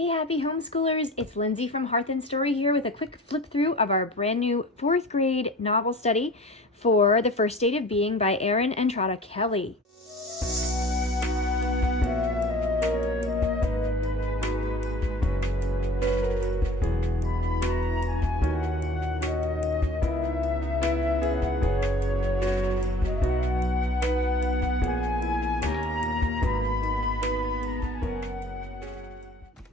Hey, happy homeschoolers! It's Lindsay from Hearth Story here with a quick flip through of our brand new fourth grade novel study for The First State of Being by Erin Entrada Kelly.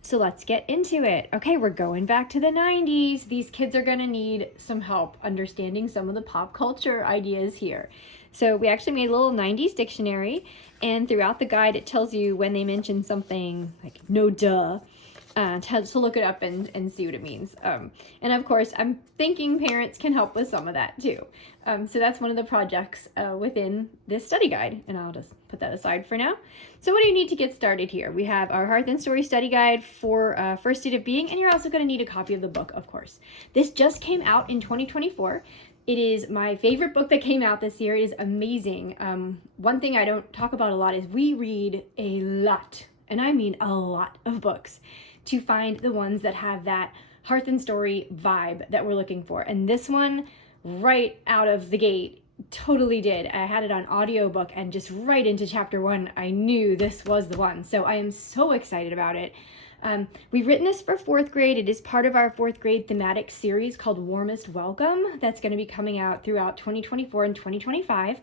So let's get into it. Okay, we're going back to the 90s. These kids are going to need some help understanding some of the pop culture ideas here. So we actually made a little 90s dictionary, and throughout the guide it tells you when they mention something like no duh, to look it up and see what it means. And of course, I'm thinking parents can help with some of that too. So that's one of the projects within this study guide, and I'll just put that aside for now. So what do you need to get started here? We have our Hearth and Story study guide for First State of Being, and you're also going to need a copy of the book, of course. This just came out in 2024. It is my favorite book that came out this year. It is amazing. One thing I don't talk about a lot is we read a lot, and I mean a lot of books, to find the ones that have that Hearth and Story vibe that we're looking for. And this one, right out of the gate, totally did. I had it on audiobook, and just right into chapter 1, I knew this was the one. So I am so excited about it. We've written this for fourth grade. It is part of our fourth grade thematic series called Warmest Welcome. That's going to be coming out throughout 2024 and 2025.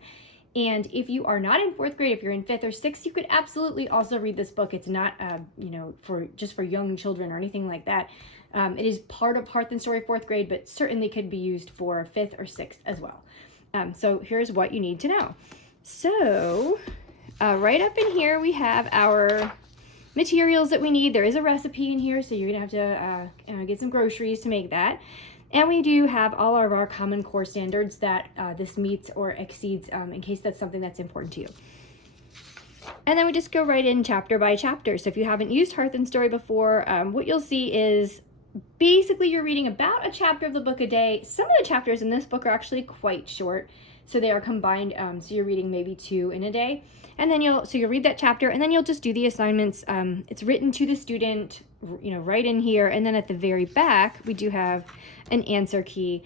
And if you are not in fourth grade, if you're in fifth or sixth, you could absolutely also read this book. It's not, for young children or anything like that. It is part of Hearth and Story fourth grade, but certainly could be used for fifth or sixth as well. So here's what you need to know. So right up in here, we have our materials that we need. There is a recipe in here, so you're gonna have to get some groceries to make that. And we do have all of our Common Core standards that this meets or exceeds, in case that's something that's important to you. And then we just go right in chapter by chapter. So if you haven't used Hearth and Story before, what you'll see is basically you're reading about a chapter of the book a day. Some of the chapters in this book are actually quite short, so they are combined, so you're reading maybe 2 in a day. And then you'll read that chapter, and then you'll just do the assignments. It's written to the student, right in here. And then at the very back, we do have an answer key,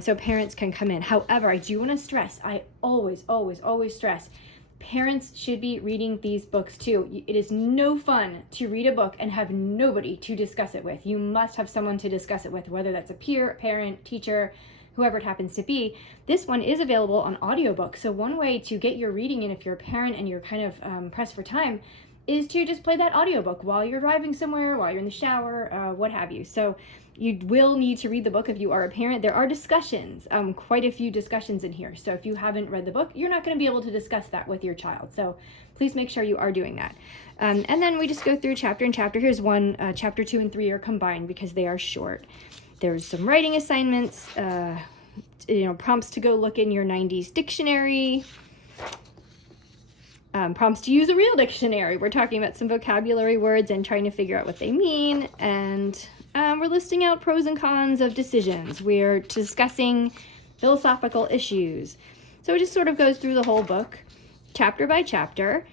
so parents can come in. However, I do want to stress, I always stress, parents should be reading these books too. It is no fun to read a book and have nobody to discuss it with. You must have someone to discuss it with, whether that's a peer, parent, teacher, whoever it happens to be. This one is available on audiobook. So one way to get your reading in if you're a parent and you're kind of pressed for time is to just play that audiobook while you're driving somewhere, while you're in the shower, what have you. So you will need to read the book if you are a parent. There are discussions, quite a few discussions in here. So if you haven't read the book, you're not going to be able to discuss that with your child. So please make sure you are doing that. And then we just go through chapter and chapter. Here's one. Chapter 2 and 3 are combined because they are short. There's some writing assignments, prompts to go look in your 90s dictionary, prompts to use a real dictionary. We're talking about some vocabulary words and trying to figure out what they mean, and we're listing out pros and cons of decisions. We're discussing philosophical issues. So it just sort of goes through the whole book, chapter by chapter.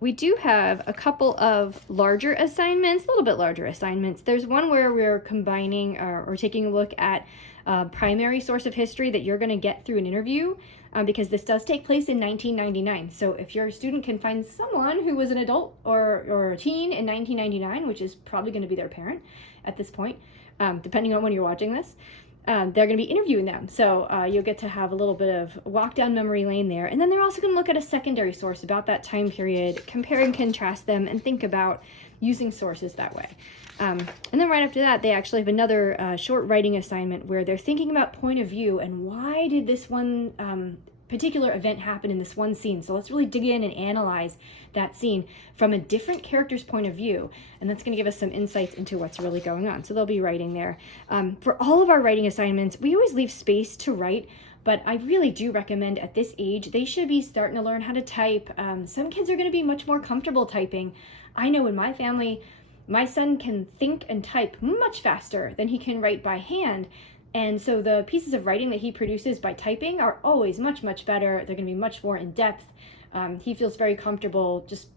We do have a couple of larger assignments, a little bit larger assignments. There's one where we're combining or taking a look at a primary source of history that you're going to get through an interview, because this does take place in 1999. So if your student can find someone who was an adult or a teen in 1999, which is probably going to be their parent at this point, depending on when you're watching this, they're going to be interviewing them. So you'll get to have a little bit of walk down memory lane there. And then they're also going to look at a secondary source about that time period, compare and contrast them, and think about using sources that way. And then right after that, they actually have another short writing assignment where they're thinking about point of view and why did this one particular event happen in this one scene. So let's really dig in and analyze that scene from a different character's point of view, and that's going to give us some insights into what's really going on. So they'll be writing there. For all of our writing assignments, we always leave space to write, but I really do recommend at this age they should be starting to learn how to type. Some kids are going to be much more comfortable typing. I know in my family, my son can think and type much faster than he can write by hand. And so the pieces of writing that he produces by typing are always much, much better. They're going to be much more in depth. He feels very comfortable just,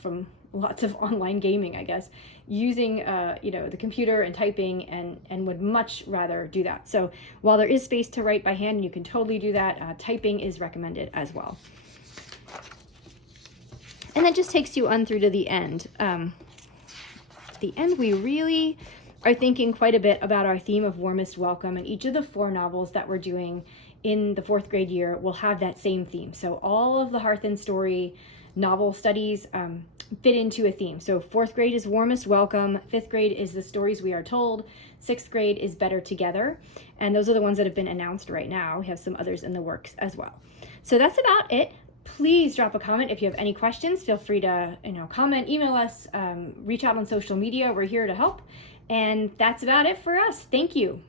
from lots of online gaming, I guess, using, the computer and typing, and would much rather do that. So while there is space to write by hand, you can totally do that. Typing is recommended as well. And that just takes you on through to the end. The end, we really are thinking quite a bit about our theme of Warmest Welcome, and each of the 4 novels that we're doing in the 4th grade year will have that same theme. So all of the Hearth and Story novel studies fit into a theme. So 4th grade is Warmest Welcome, 5th grade is The Stories We Are Told, 6th grade is Better Together, and those are the ones that have been announced right now. We have some others in the works as well. So that's about it. Please drop a comment if you have any questions. Feel free to comment, email us, reach out on social media. We're here to help. And that's about it for us. Thank you.